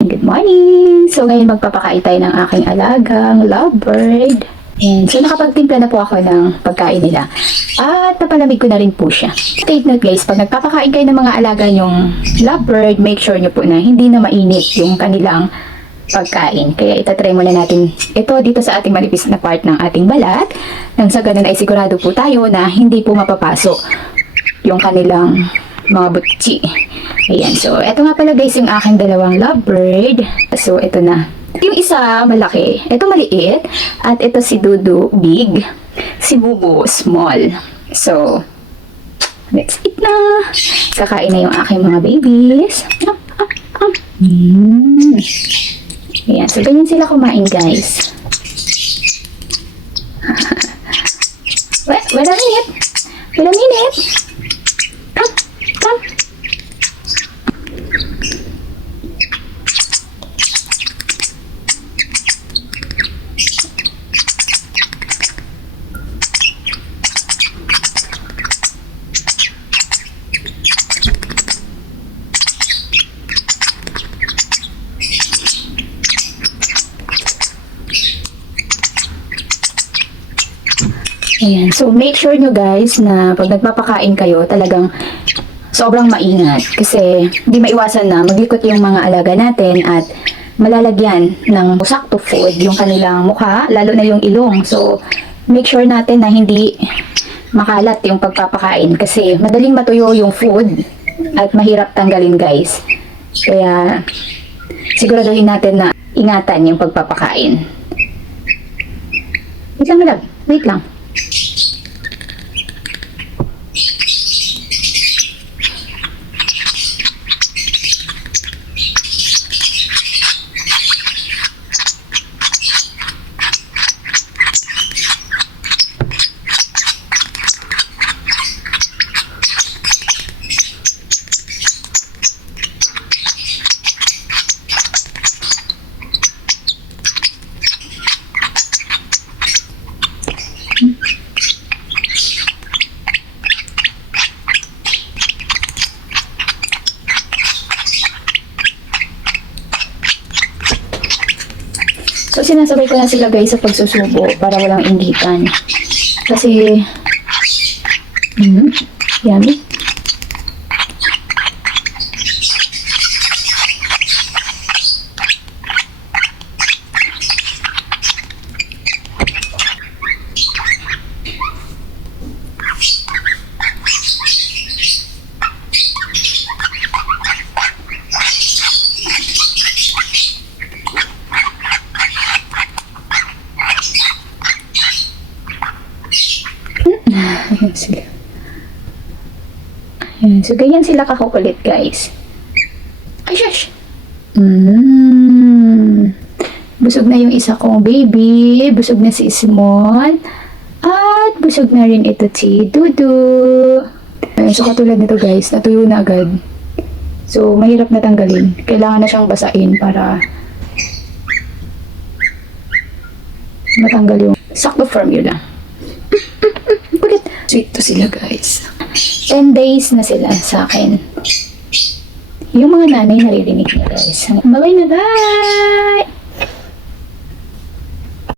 Good morning! So ngayon magpapakain tayo ng aking alagang lovebird. And so nakapagtimpla na po ako ng pagkain nila. At napalamig ko na rin po siya. Take note guys, pag nagpapakain kayo ng mga alaga nyong lovebird, make sure nyo po na hindi na mainit yung kanilang pagkain. Kaya itatry muna natin ito dito sa ating manipis na part ng ating balat. Nang sa ganun ay sigurado po tayo na hindi po mapapasok yung kanilang mga butchi. Ayan. So, ito nga pala guys yung aking dalawang lovebird. So, ito na. Yung isa malaki, ito maliit, at ito si Dudu big, si Bubu small. So, let's eat na. Kakain na yung aking mga babies. Ayan. So, ganyan sila kumain guys. Wait a minute. Wait a minute. Come. Ayan. So, make sure nyo guys na pag nagpapakain kayo, talagang sobrang maingat. Kasi, hindi maiwasan na maglikot yung mga alaga natin at malalagyan ng sakto food yung kanilang mukha, lalo na yung ilong. So, make sure natin na hindi makalat yung pagpapakain kasi madaling matuyo yung food at mahirap tanggalin guys. Kaya, siguraduhin natin na ingatan yung pagpapakain. Wait lang malag. Wait lang. So, sinasabay ko na sila guys sa pagsusubo para walang inggitan. Kasi, yummy. Ayan sila. Ayan. So, ganyan sila kakukulit, guys. Ay, shush! Busog na yung isa kong baby. Busog na si Small. At busog na rin ito si Dudu. Ayan. So, katulad nito, guys. Natuyo na agad. So, mahirap na tanggalin. Kailangan na siyang basain para matanggal yung sakto formula. Sweet to sila guys. 10 days na sila sa akin. Yung mga nanay naririnig niya guys. Bye-bye na, bye!